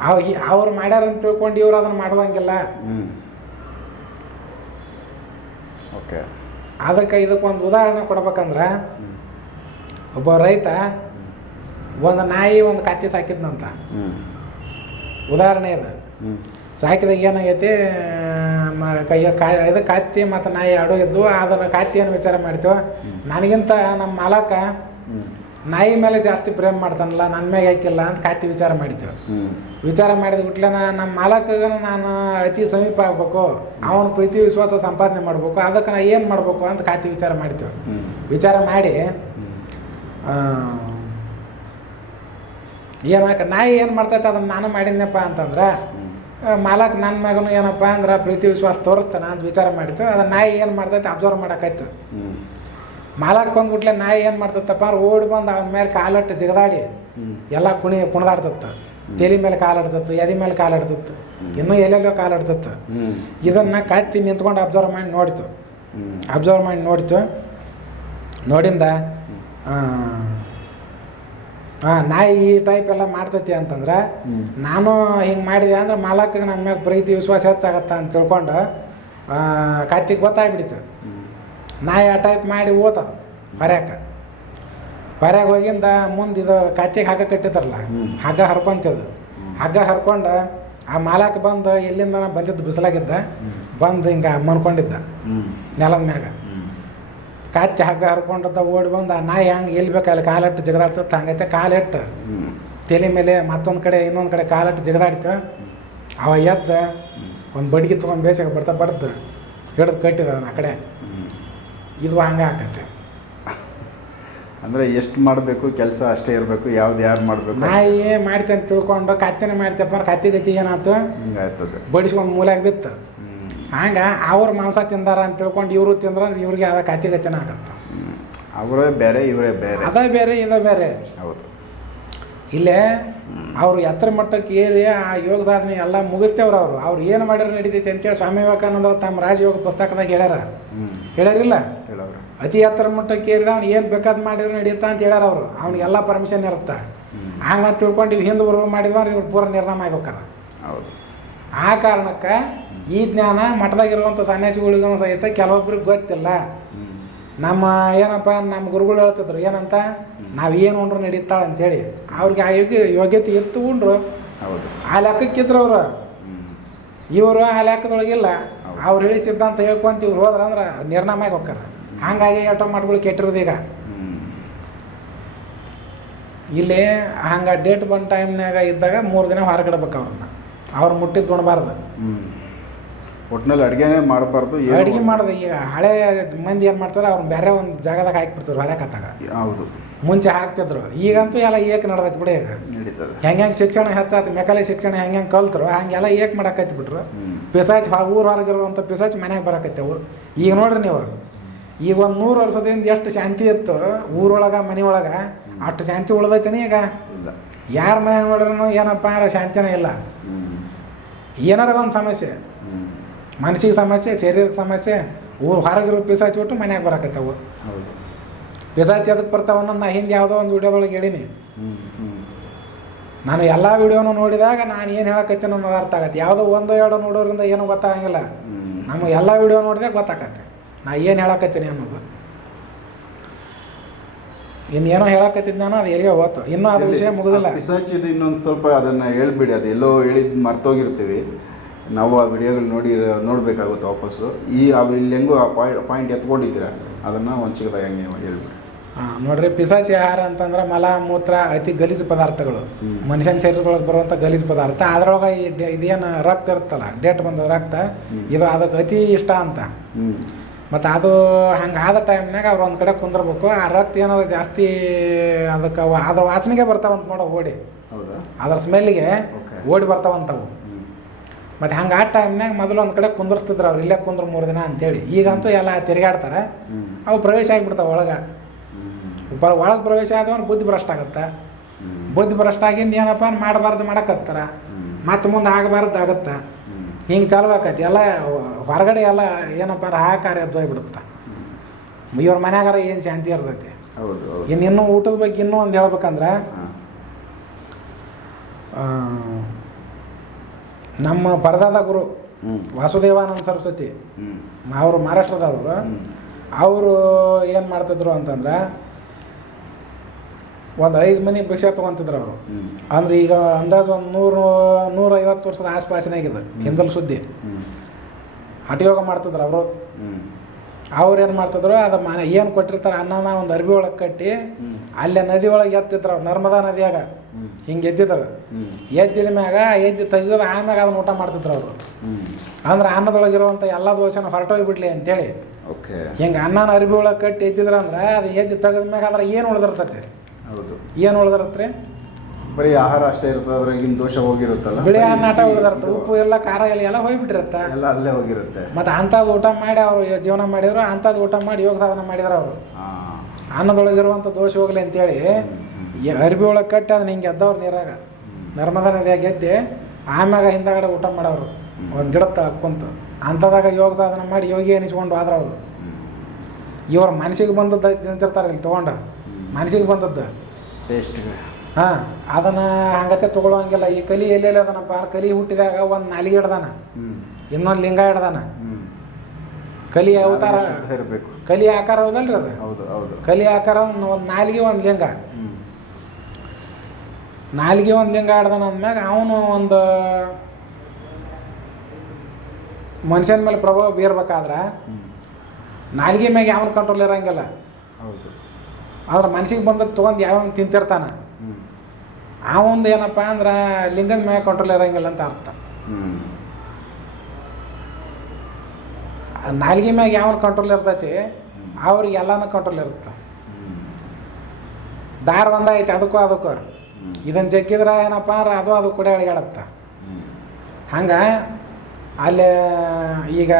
ಅವ್ ಅವ್ರು ಮಾಡ್ಯಾರ ಅಂತ ತಿಳ್ಕೊಂಡು ಇವ್ರು ಅದನ್ನು ಮಾಡುವಂಗಿಲ್ಲ. ಓಕೆ. ಅದಕ್ಕೆ ಇದಕ್ಕೊಂದು ಉದಾಹರಣೆ ಕೊಡ್ಬೇಕಂದ್ರೆ ಒಬ್ಬ ರೈತ ಒಂದು ನಾಯಿ ಒಂದು ಕತ್ತಿ ಸಾಕಿದ್ನಂತ. ಉದಾಹರಣೆ ಇದು. ಸಾಕಿದಾಗ ಏನಾಗೈತಿ ಮ ಕೈಯ ಕಾ, ಇದು ಕತ್ತಿ ಮತ್ತು ನಾಯಿ ಎರಡು ಇದ್ದು ಅದನ್ನು ಕಾತಿ ಏನು ವಿಚಾರ ಮಾಡ್ತೀವೋ. ನನಗಿಂತ ನಮ್ಮ ಮಾಲಕ ನಾಯಿ ಮೇಲೆ ಜಾಸ್ತಿ ಪ್ರೇಮ ಮಾಡ್ತಾನಲ್ಲ ನನ್ನ ಮ್ಯಾಗ ಹಾಕಿಲ್ಲ ಅಂತ ಕಾತಿ ವಿಚಾರ ಮಾಡ್ತೀವಿ ವಿಚಾರ ಮಾಡಿದ ಕೂಡಲೇ ನಮ್ಮ ಮಾಲಕಗ ನಾನು ಅತಿ ಸಮೀಪ ಆಗಬೇಕು, ಅವನ ಪ್ರೀತಿ, ವಿಶ್ವಾಸ ಸಂಪಾದನೆ ಮಾಡಬೇಕು, ಅದಕ್ಕೆ ನಾ ಏನು ಮಾಡಬೇಕು ಅಂತ ಕಾತಿ ವಿಚಾರ ಮಾಡ್ತೀವಿ ವಿಚಾರ ಮಾಡಿ ಏನಾಕ ನಾಯಿ ಏನು ಮಾಡ್ತೈತೆ ಅದನ್ನು ನಾನು ಮಾಡಿದ್ನಪ್ಪ ಅಂತಂದ್ರೆ ಮಾಲಕ್ ನನ್ನ ಮಗನು ಏನಪ್ಪ ಅಂದ್ರೆ ಪ್ರೀತಿ ವಿಶ್ವಾಸ ತೋರಿಸ್ತಾನ ಅಂತ ವಿಚಾರ ಮಾಡಿತ್ತು ಅದು ನಾಯಿ ಏನು ಮಾಡ್ತೈತೆ? ಅಬ್ಸರ್ವ್ ಮಾಡೋಕ್ಕಾಯ್ತು. ಮಾಲಕ್ ಬಂದ್ಬಿಟ್ಲೆ ನಾಯಿ ಏನು ಮಾಡ್ತತ್ತಪ್ಪ ಅಂದ್ರೆ ಓಡಿ ಬಂದು ಅವನ ಮೇಲೆ ಕಾಲಟ್ಟು ಜಿಗದಾಡಿ ಎಲ್ಲ ಕುಣಿ ಕುಣಿದಾಡ್ತತ್ತು ತಲೆ ಮೇಲೆ ಕಾಲಾಡ್ತತ್ತು ಎದೆ ಮೇಲೆ ಕಾಲಾಡ್ತತ್ತು ಇನ್ನೂ ಎಲ್ಲೆಲ್ಲೋ ಕಾಲಾಡ್ತತ್ತು ಇದನ್ನ ಕತ್ತಿ ನಿಂತ್ಕೊಂಡು ಅಬ್ಸರ್ವ್ ಮಾಡಿ ನೋಡ್ತು. ಅಬ್ಸರ್ವ್ ಮಾಡಿ ನೋಡ್ತು. ನೋಡಿಂದ ಹಾಂ ನಾಯಿ ಈ ಟೈಪ್ ಎಲ್ಲ ಮಾಡ್ತೈತಿ ಅಂತಂದ್ರೆ ನಾನು ಹಿಂಗೆ ಮಾಡಿದೆ ಅಂದ್ರೆ ಮಾಲಕ್ಗೆ ನನ್ನ ಮ್ಯಾಗ ಪ್ರೀತಿ ವಿಶ್ವಾಸ ಹೆಚ್ಚಾಗತ್ತ ಅಂತ ತಿಳ್ಕೊಂಡು ಕತ್ತಿಗೆ ಗೊತ್ತಾಗ್ಬಿಡಿತು. ನಾಯಿ ಆ ಟೈಪ್ ಮಾಡಿ ಓದ ಹೊರ್ಯಾಕ. ಹೊರ್ಯಾಗ ಹೋಗಿಂದ ಮುಂದೆ ಇದು ಕತ್ತಿಗೆ ಹಗ್ಗ ಕಟ್ಟಿದ್ರಲ್ಲ. ಹಗ್ಗ ಹರ್ಕೊಂತಿದ್ದು. ಹಗ್ಗ ಹರ್ಕೊಂಡು ಆ ಮಾಲಕ್ ಬಂದು ಎಲ್ಲಿಂದ ಬಂದಿದ್ದು ಬಿಸಿಲಾಗಿದ್ದ ಬಂದು ಹಿಂಗೆ ಮನ್ಕೊಂಡಿದ್ದ ನೆಲದ ಮ್ಯಾಗ. ಕತ್ತಿ ಹಗ್ಗ ಹರ್ಕೊಂಡದ ಓಡಿ ಬಂದು ಆ ನಾಯಿ ಹೆಂಗೆ ಎಲ್ಲಿ ಬೇಕು ಅಲ್ಲಿ ಕಾಲಿಟ್ಟು ಜಿಗದಾಡ್ತತ್ತ ಹಂಗೈತೆ ಕಾಲಿಟ್ಟು. ತಲೆ ಮೇಲೆ ಮತ್ತೊಂದು ಕಡೆ ಇನ್ನೊಂದು ಕಡೆ ಕಾಲಿಟ್ಟು ಜಿಗದಾಡ್ತು ಅವ ಎದ್ದ ಒಂದು ಬಡ್ಗಿ ತೊಗೊಂಡು ಬೇಸಿಗೆ ಬರ್ತಾ ಬಡ್ದು ಹಿಡ್ದು ಕಟ್ಟಿದ ಅದನ್ನ ಆ ಕಡೆ. ಇದು ಹಂಗೆ ಆಕತ್ತೆ. ಅಂದರೆ ಎಷ್ಟು ಮಾಡಬೇಕು ಕೆಲಸ ಅಷ್ಟೇ ಇರಬೇಕು ಯಾವ್ದು ಯಾರು ಮಾಡಬೇಕು? ನಾಯಿ ಮಾಡ್ತೇನೆ ತಿಳ್ಕೊಂಡು ಕತ್ತಿನ ಮಾಡ್ತೇಪ್ಪ ಕತ್ತಿ ಗತಿ ಏನಾಯ್ತು ಹಿಂಗಾಯ್ತದೆ. ಬಡಿಸ್ಕೊಂಡು ಮೂಲಾಗಿ ಬಿತ್ತು. ಹಂಗೆ ಅವ್ರ ಮಾಂಸ ತಿಂದಾರ ಅಂತ ತಿಳ್ಕೊಂಡು ಇವರು ತಿಂದ್ರೆ ಇವ್ರಿಗೆ ಅದ ಕಾತಿ ಗತಿನ ಆಗತ್ತೆ ಅವರೇ ಬೇರೆ ಇವರೇ ಬೇರೆ. ಅದ ಬೇರೆ ಇದ ಬೇರೆ. ಹೌದು. ಇಲ್ಲೇ ಅವ್ರು ಎತ್ತರ ಮಟ್ಟಕ್ಕೆ ಏರಿ ಆ ಯೋಗ ಸಾಧನೆ ಎಲ್ಲ ಮುಗಿಸ್ತೇವ್ರ ಅವರು. ಅವ್ರು ಏನು ಮಾಡ್ಯಾರ ನಡೀತೈತಿ ಅಂತೇಳಿ ಸ್ವಾಮಿ ವಿವೇಕಾನಂದರು ತಮ್ಮ ರಾಜಯೋಗ ಪುಸ್ತಕದಾಗ ಹೇಳ್ಯಾರ. ಹೇಳ್ಯಾರಿಲ್ಲ? ಅತಿ ಎತ್ತರ ಮಟ್ಟಕ್ಕೆ ಏರಿದ ಅವ್ನು ಏನು ಬೇಕಾದ್ ಮಾಡಿದ್ರು ನಡೀತಾ ಅಂತ ಹೇಳ್ಯಾರ ಅವರು. ಅವ್ನಿಗೆಲ್ಲ ಪರ್ಮಿಷನ್ ಇರುತ್ತೆ. ಹಂಗಂತ ತಿಳ್ಕೊಂಡು ಇವು ಹಿಂದೆ ಬರುವ ಮಾಡಿದ್ವ ಇವ್ರು ಪೂರ ನಿರ್ನಾಮ ಆಗ್ಬೇಕಾರ. ಹೌದು. ಆ ಕಾರಣಕ್ಕೆ ಈ ಜ್ಞಾನ ಮಠದಾಗಿರುವಂಥ ಸನ್ಯಾಸಿಗಳಿಗೂ ಸಹಿತ ಕೆಲವೊಬ್ರಿಗೆ ಗೊತ್ತಿಲ್ಲ. ನಮ್ಮ ಏನಪ್ಪ ನಮ್ಮ ಗುರುಗಳು ಹೇಳ್ತಿದ್ರು ಏನಂತ? ನಾವು ಏನು ಉಂಡ್ರು ನಡೀತಾಳೆ ಅಂತೇಳಿ. ಅವ್ರಿಗೆ ಆ ಯೋಗ್ಯ ಯೋಗ್ಯತೆ ಎತ್ತು ಉಂಡ್ರು. ಹೌದು. ಆ ಲೆಕ್ಕಕ್ಕಿದ್ರು ಅವರು. ಇವರು ಆ ಲೆಕ್ಕದೊಳಗಿಲ್ಲ ಅವ್ರು ಹೇಳಿ ಸಿದ್ಧಾಂತ ಹೇಳ್ಕೊಂತ ಇವ್ರು ಹೋದ್ರ ಅಂದ್ರೆ ನಿರ್ನಾಮ ಆಗಿ ಹಂಗಾಗಿ ಆಟೋ ಮಾಡ್ಗಳು ಕೆಟ್ಟಿರೋದು ಈಗ. ಇಲ್ಲಿ ಹಂಗೆ ಡೇಟ್ ಬಂದ ಟೈಮ್ನಾಗ ಇದ್ದಾಗ ಮೂರು ದಿನ ಹೊರಗಿಡ್ಬೇಕು ಅವ್ರನ್ನ. ಅವ್ರು ಮುಟ್ಟಿದ್ದು ಉಣಬಾರ್ದು. ಒಟ್ಟಿನಲ್ಲಿ ಅಡುಗೆನೇ ಮಾಡಬಾರ್ದು ಅಡುಗೆ ಮಾಡೋದು. ಈಗ ಹಳೆ ಮಂದಿ ಏನು ಮಾಡ್ತಾರೆ ಅವ್ರನ್ನ ಬೇರೆ ಒಂದು ಜಾಗದಾಗ ಹಾಕಿಬಿಡ್ತಾರೆ ಹೊರಕತ್ತಾಗ ಹೌದು. ಮುಂಚೆ ಹಾಕ್ತಿದ್ರು. ಈಗಂತೂ ಎಲ್ಲ ಏಕ್ ನಡೆದೈತೆ ಬಿಡಿ ಈಗ. ನಡೀತದೆ. ಹೆಂಗೆ ಹೆಂಗೆ ಶಿಕ್ಷಣ ಹೆಚ್ಚಾಯ್ತು ಮೆಕಾಲೆ ಶಿಕ್ಷಣ ಹೆಂಗೆ ಹೆಂಗೆ ಕಲ್ತರು ಹಂಗೆಲ್ಲ ಏಕ್ ಮಾಡಾಕೈತಿ ಬಿಟ್ರು. ಪಿಸಾಚ್ ಊರು ಹೊರಗಿರುವಂಥ ಪಿಸಾಚ್ ಮನ್ಯಾಗ ಬರಕತ್ತೇವು ಈಗ ನೋಡ್ರಿ ನೀವು ಈಗ ಒಂದು ನೂರು ವರ್ಷದಿಂದ ಎಷ್ಟು ಶಾಂತಿ ಇತ್ತು ಊರೊಳಗೆ ಮನೆಯೊಳಗೆ ಅಷ್ಟು ಶಾಂತಿ ಉಳ್ದೈತೇನೆ ಈಗ. ಯಾರ ಮನೆ ನೋಡ್ರೂ ಏನಪ್ಪ ಅಂದ್ರೆ ಶಾಂತಿನೇ ಇಲ್ಲ. ಏನಾರ ಒಂದು ಸಮಸ್ಯೆ ಮನಸ್ಸಿಗೆ ಸಮಸ್ಯೆ ಶರೀರಕ್ಕೆ ಸಮಸ್ಯೆ ಊರು ಹೊರಗಿರೋ ಪಿಸಾಚಿಬಿಟ್ಟು ಮನ್ಯಾಗ ಬರಕತ್ತವು. ಹೌದು. ಪಿಸಾಚಿ ಅದಕ್ಕೆ ಬರ್ತಾವ ಅನ್ನೋದು ನಾ ಹಿಂದೆ ಯಾವುದೋ ಒಂದು ವಿಡಿಯೋದೊಳಗೆ ಹೇಳೀನಿ. ನಾನು ಎಲ್ಲ ವಿಡಿಯೋನು ನೋಡಿದಾಗ ನಾನು ಏನು ಹೇಳಕತ್ತೀನಿ ಅನ್ನೋದು ಅರ್ಥ ಆಗತ್ತೆ. ಯಾವುದೋ ಒಂದು ಎರಡು ನೋಡೋರಿಂದ ಏನೂ ಗೊತ್ತಾಗಂಗಿಲ್ಲ. ನಮಗೆ ಎಲ್ಲ ವಿಡಿಯೋ ನೋಡಿದಾಗ ಗೊತ್ತಾಗತ್ತೆ ನಾ ಏನು ಹೇಳಕತ್ತೀನಿ ಅನ್ನೋದು. ಇನ್ನೇನೋ ಹೇಳಕತ್ತಿದ್ದಾನೋ ಅದು ಎಲ್ಲಿಗೆ ಹೋಯ್ತು ಇನ್ನೂ ಅದು ವಿಷಯ ಮುಗಿದಿಲ್ಲ. ಪಿಸಾಚಿದು ಇನ್ನೊಂದು ಸ್ವಲ್ಪ ಅದನ್ನು ಹೇಳ್ಬಿಡಿ. ಅದು ಎಲ್ಲೋ ಹೇಳಿದ್ದು ಮರ್ತೋಗಿರ್ತೀವಿ. ನಾವು ಆ ವಿಡಿಯೋಗಳು ನೋಡಿ ನೋಡಬೇಕಾಗುತ್ತೆ ವಾಪಸ್ಸು. ಈ ಇಲ್ಲಿ ಹೆಂಗೋ ಆ ಪಾಯಿಂಟ್ ಪಾಯಿಂಟ್ ಎತ್ಕೊಂಡಿದ್ದೀರಾ? ಅದನ್ನು ಒಂದು ಚಿಕ್ಕದಾಗ ಹೆಂಗೆ ಹೇಳ್ಬಿಡಿ. ಹಾಂ ನೋಡ್ರಿ ಪಿಸಾಚಿ ಆಹಾರ ಅಂತಂದ್ರೆ ಮಲ ಮೂತ್ರ ಅತಿ ಗಲೀಜು ಪದಾರ್ಥಗಳು. ಮನುಷ್ಯನ ಶರೀರದೊಳಗೆ ಬರುವಂಥ ಗಲೀಜು ಪದಾರ್ಥ. ಅದ್ರೊಳಗೆ ಈ ಇದೇನು ರಕ್ತ ಇರುತ್ತಲ್ಲ ಡೇಟ್ ಬಂದ ರಕ್ತ. ಇದು ಅದಕ್ಕೆ ಅತಿ ಇಷ್ಟ ಅಂತ. ಮತ್ತು ಅದು ಹಂಗೆ ಆದ ಟೈಮ್ನಾಗ ಅವ್ರು ಒಂದು ಕಡೆ ಕುಂದಿರ್ಬೇಕು. ಆ ರಕ್ತ ಏನಾದ್ರು ಜಾಸ್ತಿ ಅದಕ್ಕೆ ಅದ್ರ ವಾಸನೆಗೆ ಬರ್ತಾವಂತ ನೋಡೋ ಓಡಿ. ಹೌದಾ? ಅದ್ರ ಸ್ಮೆಲ್ಲಿಗೆ ಓಡಿ ಬರ್ತಾವಂತವು. ಮತ್ತು ಹಂಗೆ ಆ ಟೈಮ್ನಾಗ ಮೊದಲು ಒಂದು ಕಡೆ ಕುಂದರ್ಸ್ತಿದ್ರು ಅವ್ರು ಇಲ್ಲೇ ಕುಂದ್ರ ಮೂರು ದಿನ ಅಂತೇಳಿ. ಈಗಂತೂ ಎಲ್ಲ ತಿರುಗಾಡ್ತಾರೆ. ಅವು ಪ್ರವೇಶ ಆಗಿಬಿಡ್ತಾವೆ ಒಳಗೆ. ಬ ಒಳಗೆ ಪ್ರವೇಶ ಆದವನು ಬುದ್ಧಿ ಭ್ರಷ್ಟ ಆಗುತ್ತೆ. ಬುದ್ಧಿ ಭ್ರಷ್ಟ ಆಗಿಂದ ಏನಪ್ಪ ಮಾಡಬಾರ್ದು ಮಾಡಕತ್ತಾರ. ಮತ್ತೆ ಮುಂದೆ ಆಗಬಾರ್ದು ಆಗುತ್ತೆ. ಹಿಂಗೆ ಚಾಲು ಆಕೈತಿ. ಎಲ್ಲ ಹೊರಗಡೆ ಎಲ್ಲ ಏನಪ್ಪ ಹಾಕಾರ ಎದ್ದು ಹೋಗ್ಬಿಡುತ್ತೆ. ಇವ್ರ ಮನ್ಯಾಗಾರ ಏನು ಶಾಂತಿ ಇರ್ತೈತಿ. ಇನ್ನು ಇನ್ನೂ ಊಟದ ಬಗ್ಗೆ ಇನ್ನೂ ಒಂದು ಹೇಳ್ಬೇಕಂದ್ರೆ ನಮ್ಮ ಪರದಾದ ಗುರು ವಾಸುದೇವಾನಂದ ಸರಸ್ವತಿ, ಅವರು ಮಹಾರಾಷ್ಟ್ರದವರು. ಅವರು ಏನು ಮಾಡ್ತಿದ್ರು ಅಂತಂದ್ರೆ ಒಂದು ಐದು ಮನೆ ಭಿಕ್ಷೆ ತೊಗೊಂತಿದ್ರು ಅವರು. ಅಂದ್ರೆ ಈಗ ಅಂದಾಜು ಒಂದು ನೂರು, ನೂರೈವತ್ತು ವರ್ಷದ ಆಸ್ಪಾಸಿನಾಗಿದೆ ಹಿಂದಲ್ ಸುದ್ದಿ. ಹಠಯೋಗ ಮಾಡ್ತಿದ್ರು ಅವರು. ಅವ್ರು ಏನು ಮಾಡ್ತಿದ್ರು, ಅದು ಮನೆ ಏನು ಕೊಟ್ಟಿರ್ತಾರೆ ಅನ್ನನ ಒಂದು ಅರ್ಬಿ ಒಳಗೆ ಕಟ್ಟಿ, ಅಲ್ಲೇ ನದಿ ಒಳಗೆ ಎತ್ತಿದ್ರು ನರ್ಮದಾ ನದಿಯಾಗ. ಹಿಂಗೆ ಎದ್ದಿದ್ರು. ಹ್ಞೂ ಎದ್ದಿದ ಮ್ಯಾಗ ಎದ್ದು ತೆಗೆದು ಆಮ್ಯಾಗ ಅದನ್ನ ಊಟ ಮಾಡ್ತಿದ್ರು ಅವರು. ಅಂದ್ರೆ ಅನ್ನದೊಳಗಿರುವಂಥ ಎಲ್ಲ ದೋಷನ ಹೊರಟೋಗ್ಬಿಡ್ಲಿ ಅಂತೇಳಿ. ಓಕೆ. ಹಿಂಗೆ ಅನ್ನನ ಅರ್ಬಿ ಒಳಗೆ ಕಟ್ಟಿ ಎದ್ದಿದ್ರಂದ್ರೆ ಅದು ಎದ್ದು ತೆಗೆದ ಮ್ಯಾಗ ಅಂದ್ರೆ ಏನು ಉಳಿದಿರ್ತೈತೆ? ಹೌದು. ಏನು ಉಳಿದಿರತ್ತೆ ಬರೀ ಆಹಾರ ಅಷ್ಟೇ ಇರ್ತದೆ ಅದ್ರಾಗಿನ ದೋಷ ಹೋಗಿರುತ್ತಲ್ಲ? ಬಿಳಿ ಅನ್ನಾಟ ಉಳ್ದಿರತ್ತೆ ಉಪ್ಪು ಎಲ್ಲ ಖಾರ ಎಲ್ಲ ಎಲ್ಲ ಹೋಗ್ಬಿಟ್ಟಿರತ್ತ. ಎಲ್ಲ ಅಲ್ಲೇ ಹೋಗಿರುತ್ತೆ. ಮತ್ತು ಅಂಥದ್ದು ಊಟ ಮಾಡಿ ಅವರು ಜೀವನ ಮಾಡಿದ್ರು ಅಂಥದ್ದು ಊಟ ಮಾಡಿ ಯೋಗ ಸಾಧನೆ ಮಾಡಿದ್ರು ಅವರು. ಅನ್ನದೊಳಗಿರುವಂಥ ದೋಷ ಹೋಗ್ಲಿ ಅಂತೇಳಿ. ಅರ್ಬಿ ಒಳಗೆ ಕಟ್ಟಿ ಅದನ್ನ ಹಿಂಗೆ ಎದ್ದವ್ರು ನೀರಾಗ. ನರ್ಮದಾ ನದಿಯಾಗ ಎದ್ದೆ ಆಮ್ಯಾಗ ಹಿಂದಗಡೆ ಊಟ ಮಾಡೋರು ಒಂದು ಗಿಡ ತಳಕ್ಕಂತ ಕುಂತು. ಅಂಥದಾಗ ಯೋಗ ಸಾಧನೆ ಮಾಡಿ ಯೋಗಿ ಎನಿಸ್ಕೊಂಡು ಆದ್ರೆ ಅವರು. ಇವ್ರ ಮನಸ್ಸಿಗೆ ಬಂದದ್ದು ಐತಿ ನಿಂತಿರ್ತಾರೆ ಇಲ್ಲಿ ತೊಗೊಂಡು. ಮನಸ್ಸಿಗೆ ಬಂದದ್ದು. ಟೇಸ್ಟ್ ಹಾಂ ಅದನ್ನು ಹಂಗತೆ ತೊಗೊಳಂಗಿಲ್ಲ ಈ ಕಲಿ ಎಲ್ಲೆಲ್ಲಿ ಅದನಪ್ಪ? ಕಲಿ ಹುಟ್ಟಿದಾಗ ಒಂದು ನಾಲಿಗೆ ಹಿಡ್ದಾನ. ಇನ್ನೊಂದು ಲಿಂಗ ಹಿಡ್ದಾನ. ಕಲಿ ಅವತಾರ ಇರಬೇಕು. ಕಲಿ ಆಕಾರ ಹೌದಲ್ರಿ ಅದು? ಹೌದು ಹೌದು. ಕಲಿ ಆಕಾರ ಒಂದು ನಾಲಿಗೆ ಒಂದು ಲಿಂಗ. ನಾಲಿಗೆ ಒಂದು ಲಿಂಗ ಆಡ್ದಾನ ಅಂದ್ಮ್ಯಾಗ ಅವನು ಒಂದು ಮನುಷ್ಯನ ಮೇಲೆ ಪ್ರಭಾವ ಬೀರ್ಬೇಕಾದ್ರೆ ನಾಲ್ಗೆ ಮ್ಯಾಗ ಯಾವನ ಕಂಟ್ರೋಲ್ ಇರಂಗಿಲ್ಲ. ಹೌದು. ಆದ್ರೆ ಮನ್ಸಿಗೆ ಬಂದದ್ದು ತೊಗೊಂಡು ಯಾವ ತಿಂತಿರ್ತಾನ. ಅವಂದು ಏನಪ್ಪ ಅಂದ್ರೆ ಲಿಂಗದ ಮ್ಯಾಗ ಕಂಟ್ರೋಲ್ ಇರಂಗಿಲ್ಲ ಅಂತ ಅರ್ಥ. ನಾಲ್ಗೆ ಮ್ಯಾಗ ಯಾವನ ಕಂಟ್ರೋಲ್ ಇರ್ತೈತಿ ಅವ್ರಿಗೆ ಎಲ್ಲಾನು ಕಂಟ್ರೋಲ್ ಇರುತ್ತೆ. ದಾರ ಒಂದೈತಿ ಅದಕ್ಕೂ ಅದಕ್ಕೂ. ಇದನ್ನು ಜಗ್ಗಿದ್ರೆ ಏನಪ್ಪ ಅಂದ್ರೆ ಅದು ಅದು ಕೂಡ ಅಳಿಗಾಡತ್ತ ಹಂಗೆ ಅಲ್ಲಿ ಈಗ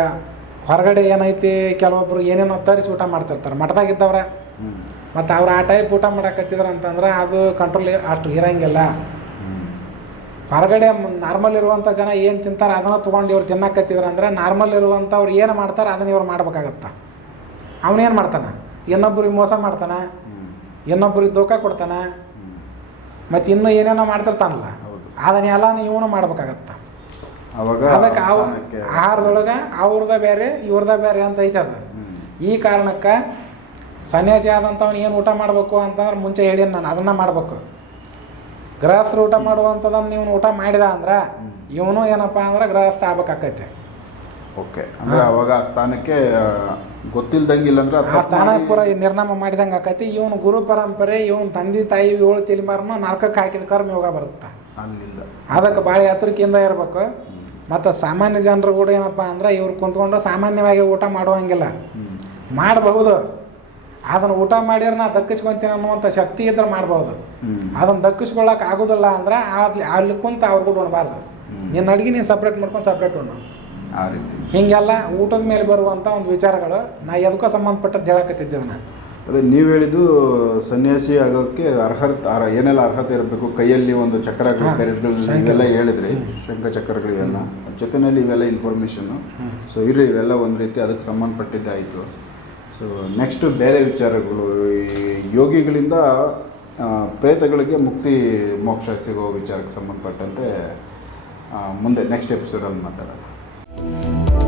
ಹೊರಗಡೆ ಏನೈತಿ ಕೆಲವೊಬ್ರು ಏನೇನೋ ತರಿಸಿ ಊಟ ಮಾಡ್ತಿರ್ತಾರೆ. ಮಠದಾಗಿದ್ದವ್ರ ಮತ್ತು ಅವ್ರು ಆ ಟೈಪ್ ಊಟ ಮಾಡಕತ್ತಿದ್ರು ಅಂತಂದ್ರೆ ಅದು ಕಂಟ್ರೋಲ್ ಅಷ್ಟು ಇರೋಂಗಿಲ್ಲ. ಹೊರಗಡೆ ನಾರ್ಮಲ್ ಇರುವಂಥ ಜನ ಏನು ತಿಂತಾರೆ ಅದನ್ನು ತೊಗೊಂಡು ಇವ್ರು ತಿನ್ನಕತ್ತಿದ್ರು ಅಂದ್ರೆ ನಾರ್ಮಲ್ ಇರುವಂಥವ್ರು ಏನು ಮಾಡ್ತಾರೆ ಅದನ್ನು ಇವ್ರು ಮಾಡ್ಬೇಕಾಗತ್ತೆ. ಅವನೇನು ಮಾಡ್ತಾನೆ? ಇನ್ನೊಬ್ರಿಗೆ ಮೋಸ ಮಾಡ್ತಾನೆ? ಇನ್ನೊಬ್ಬರಿಗೆ ಇನ್ನೊಬ್ರಿಗೆ ಧೋಕಾ ಕೊಡ್ತಾನೆ? ಮತ್ತು ಇನ್ನೂ ಏನೇನೋ ಮಾಡ್ತಿರ್ತಾನಲ್ಲ ಅದನ್ನೆಲ್ಲ ಇವನು ಮಾಡ್ಬೇಕಾಗತ್ತ. ಅವಾಗ ಅದಕ್ಕೆ ಅವ ಆಹಾರದೊಳಗೆ ಅವ್ರದ ಬೇರೆ ಇವ್ರದ ಬೇರೆ ಅಂತ ಐತೆ ಅದು. ಈ ಕಾರಣಕ್ಕೆ ಸನ್ಯಾಸಿ ಆದಂಥವ್ನು ಏನು ಊಟ ಮಾಡಬೇಕು ಅಂತಂದ್ರೆ ಮುಂಚೆ ಹೇಳೀನಿ ನಾನು ಅದನ್ನು ಮಾಡಬೇಕು. ಗೃಹಸ್ಥರು ಊಟ ಮಾಡುವಂಥದ್ದನ್ನು ನೀವು ಊಟ ಮಾಡಿದ ಅಂದ್ರೆ ಇವನು ಏನಪ್ಪ ಅಂದ್ರೆ ಗೃಹಸ್ಥ ಆಗ್ಬೇಕಾಕೈತೆ. ಓಕೆ. ಅಂದ್ರೆ ಅವಾಗ ಆ ಸ್ಥಾನಕ್ಕೆ ಗೊತ್ತಿಲ್ದಂಗಿಲ್ಲ ಅಂದ್ರೆ ಅದು ಆ ತಪ್ಪು ಸ್ಥಾನ ಮಾಡಿ- ಪೂರ ನಿರ್ನಾಮ ಮಾಡಿದಂಗೆ ಆಕೈತಿ. ಇವನು ಗುರು ಪರಂಪರೆ ಇವನ್ ತಂದೆ ತಾಯಿ ಏಳು ತಲೆಮಾರನ ನರಕಕ್ಕೆ ಹಾಕಿದ ಕರ್ಮ ಯೋಗ ಬರುತ್ತೆ. ಅಲ್ಲಿಂದ ಅದಕ್ಕೆ ಭಾಳ ಎಚ್ಚರಿಕೆಯಿಂದ ಇರಬೇಕು. ಮತ್ತು ಸಾಮಾನ್ಯ ಜನರು ಕೂಡ ಏನಪ್ಪ ಅಂದ್ರೆ ಇವ್ರು ಕುಂತ್ಕೊಂಡು ಸಾಮಾನ್ಯವಾಗಿ ಊಟ ಮಾಡುವಂಗಿಲ್ಲ. ಮಾಡಬಹುದು. ಅದನ್ನು ಊಟ ಮಾಡಿದ್ರೆ ನಾ ದಕ್ಕಿಸ್ಕೊಂತೀನಿ ಅನ್ನುವಂಥ ಶಕ್ತಿ ಇದ್ರೆ ಮಾಡ್ಬೋದು ಅದನ್ನ ಅದನ್ನು ದಕ್ಕಿಸ್ಕೊಳ್ಳೋಕೆ ಆಗೋದಿಲ್ಲ ಅಂದ್ರೆ ಅಲ್ಲಿ ಅಲ್ಲಿ ಕುಂತ ಅವ್ರು ಕೂಡ ಉಣ್ಬಾರ್ದು. ನಿನ್ನ ಅಡುಗೆ ನೀನು ಸಪ್ರೇಟ್ ಮಾಡ್ಕೊಂಡು ಸಪ್ರೇಟ್ ಉಣ್ಣು. ಆ ರೀತಿ. ಹೀಗೆಲ್ಲ ಊಟದ ಮೇಲೆ ಬರುವಂಥ ಒಂದು ವಿಚಾರಗಳು ನಾ ಎದಕ್ಕೋ ಸಂಬಂಧಪಟ್ಟದ್ದು ಹೇಳಕತ್ತಿದ್ದೆ ಅದನ್ನು. ಅದೇ ನೀವು ಹೇಳಿದ್ದು ಸನ್ಯಾಸಿ ಆಗೋಕ್ಕೆ ಅರ್ಹತೆ ಅರ ಏನೆಲ್ಲ ಅರ್ಹತೆ ಇರಬೇಕು? ಕೈಯಲ್ಲಿ ಒಂದು ಚಕ್ರಗಳು ಇವೆಲ್ಲ ಹೇಳಿದ್ರಿ ಶಂಖ ಚಕ್ರಗಳು ಇವೆಲ್ಲ. ಜೊತೆಯಲ್ಲಿ ಇವೆಲ್ಲ ಇನ್ಫಾರ್ಮೇಷನ್ನು ಸೊ ಇರ್ರಿ ಇವೆಲ್ಲ ಒಂದು ರೀತಿ ಅದಕ್ಕೆ ಸಂಬಂಧಪಟ್ಟಿದ್ದಾಯಿತು. ಸೊ ನೆಕ್ಸ್ಟು ಬೇರೆ ವಿಚಾರಗಳು. ಈ ಯೋಗಿಗಳಿಂದ ಪ್ರೇತಗಳಿಗೆ ಮುಕ್ತಿ ಮೋಕ್ಷ ಸಿಗೋ ವಿಚಾರಕ್ಕೆ ಸಂಬಂಧಪಟ್ಟಂತೆ ಮುಂದೆ ನೆಕ್ಸ್ಟ್ ಎಪಿಸೋಡಲ್ಲಿ ಮಾತಾಡೋಣ Thank you